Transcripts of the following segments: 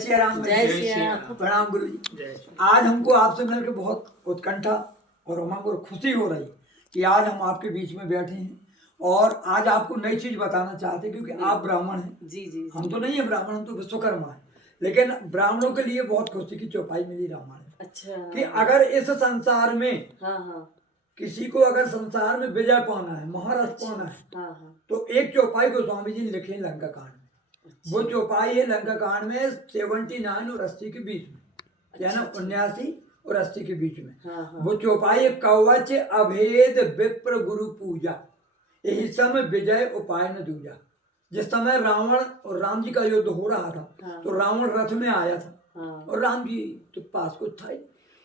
श्री राम। जय श्री राम। प्रणाम गुरु जी। आज हमको आपसे मिलकर बहुत उत्कंठा और हमको खुशी हो रही कि आज हम आपके बीच में बैठे हैं और आज आपको नई चीज बताना चाहते हैं, क्योंकि आप ब्राह्मण हैं। जी। हम तो नहीं है ब्राह्मण, हम तो विश्वकर्मा है, लेकिन ब्राह्मणों के लिए बहुत खुशी की चौपाई मिली रामायण में। अच्छा। कि अगर इस संसार में हाँ। किसी को अगर संसार में विजय पाना है, महारथ पाना है, हाँ। तो एक चौपाई गोस्वामी जी ने लिखी है लंका कांड में। वो चौपाई है लंका कांड में 79 और 80 के बीच में, यानी 79 और 80 के बीच में। हाँ। वो चौपाई कवच अभेद विप्र गुरु पूजा, यही समय विजय उपाय न दूजा। जिस समय रावण और राम जी का युद्ध हो रहा था, तो रावण रथ में आया था और राम जी तो पास कुछ था ही।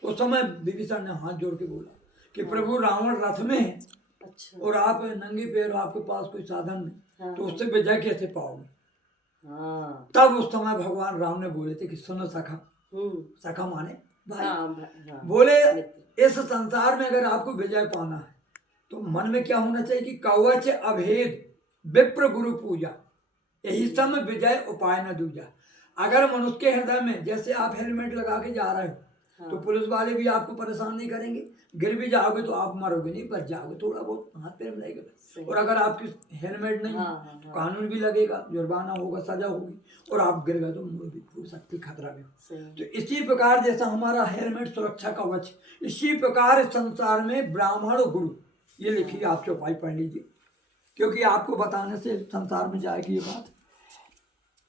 उस समय विभीषण ने हाथ जोड़ के बोला कि प्रभु रावण रथ में है, अच्छा। और आप नंगे पैर, आपके पास कोई साधन नहीं, तो उससे विजय कैसे पाओगे। तब उस समय भगवान राम ने बोले थे कि सुनो सखा, सखा माने भाई। बोले इस संसार में अगर आपको विजय पाना है तो मन में क्या होना चाहिए कि कवच अभेद विप्र गुरु पूजा, यही समय विजय उपाय न दूजा। अगर मनुष्य के हृदय में, जैसे आप हेलमेट लगा के जा रहे हो, तो पुलिस वाले भी आपको परेशान नहीं करेंगे, गिर भी जाओगे तो आप मरोगे नहीं, बच जाओगे, थोड़ा बहुत हाथ पैर में लगेगा। और अगर आपकी हेलमेट नहीं है तो कानून भी लगेगा, जुर्माना होगा, सजा होगी, और आप गिर गए तो मुड़ भी फूट सकती, खतरा भी। तो इसी प्रकार जैसा हमारा हेलमेट सुरक्षा कवच, इसी प्रकार इस संसार में ब्राह्मण और गुरु, ये लिखी आप चौपाई पढ़ लीजिए, क्योंकि आपको बताने से संसार में जाएगी ये बात।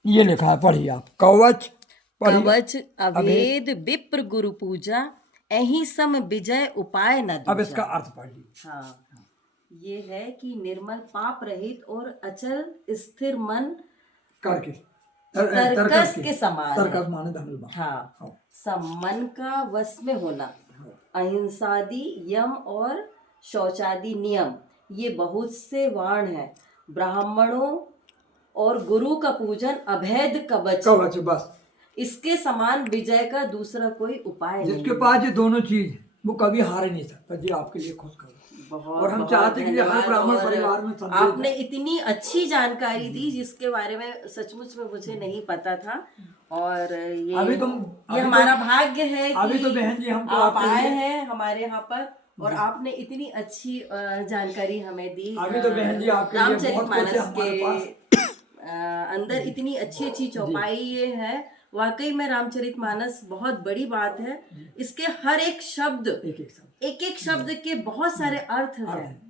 ये लिखा है, पढ़िए आप। कवच अभेद विप्र गुरु पूजा, यही सम विजय उपाय न दूजा। अब इसका अर्थ पढ़ लीजिए। हाँ, ये है कि निर्मल पाप रहित और अचल स्थिर मन करके तरकस के समान। तरकस माने धनुर्बाण। हाँ। मन का वश में होना, अहिंसादि यम और शौचादि नियम, ये बहुत से वाण है। ब्राह्मणों और गुरु का पूजन अभेद कवच, बस इसके समान विजय का दूसरा कोई उपाय नहीं। जिसके पास ये दोनों चीज, वो कभी हार ही नहीं सकता। जी आपके लिए खुशखबरी। और हम चाहते हैं कि हर ब्राह्मण परिवार में आपने इतनी अच्छी जानकारी दी जिसके बारे में सचमुच में मुझे नहीं पता था। और ये हमारा भाग्य है अभी कि तो बहन जी हमको आप आए हैं हमारे यहाँ पर और आपने इतनी अच्छी जानकारी हमें दी। अभी तो बहन जी आपके लिए बहुत कुछ है हमारे पास। अंदर इतनी अच्छी चौपाई ये है। वाकई में रामचरितमानस बहुत बड़ी बात है। इसके हर एक शब्द, एक शब्द के बहुत सारे अर्थ हैं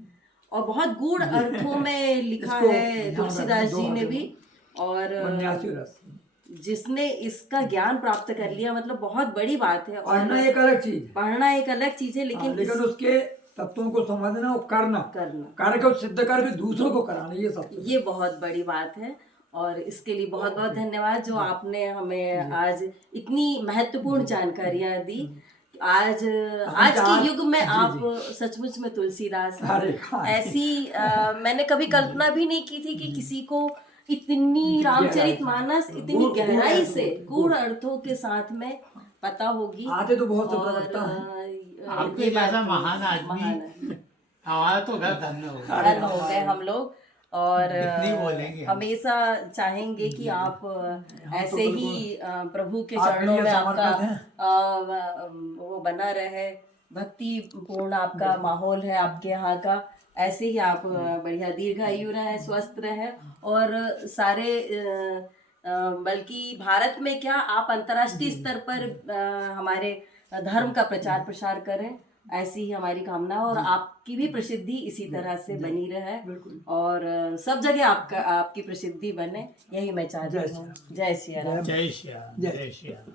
और बहुत गूढ़ अर्थों में लिखा है तुलसीदास जी ने भी। और जिसने इसका ज्ञान प्राप्त कर लिया, मतलब बहुत बड़ी बात है। पढ़ना एक अलग चीज है, लेकिन उसके तत्वों को समझना और करना कार्य को सिद्ध करके दूसरों को कराना, ये बहुत बड़ी बात है। और इसके लिए बहुत बहुत धन्यवाद जो आपने हमें आज इतनी महत्वपूर्ण जानकारियां दी। आज के युग में आप सचमुच में तुलसीदास ऐसी मैंने कभी कल्पना भी नहीं की थी कि किसी को इतनी रामचरितमानस इतनी गहराई से गूढ़ अर्थों के साथ में पता होगी। आते तो बहुत से आपके जैसा महान आदमी हमारा तो धन्य हो गए हम लोग। और हमेशा चाहेंगे कि आप ऐसे ही प्रभु के चरणों में आपका वो बना रहे, भक्ति पूर्ण आपका माहौल है आपके यहाँ का। ऐसे ही आप बढ़िया दीर्घायु रहे, स्वस्थ रहे और सारे बल्कि भारत में क्या, आप अंतर्राष्ट्रीय स्तर पर हमारे धर्म का प्रचार प्रसार करें, ऐसी ही हमारी कामना। और आपकी भी प्रसिद्धि इसी तरह से बनी रहे और सब जगह आपकी प्रसिद्धि बने, यही मैं चाहती हूँ। जय श्री राम। जय श्री राम।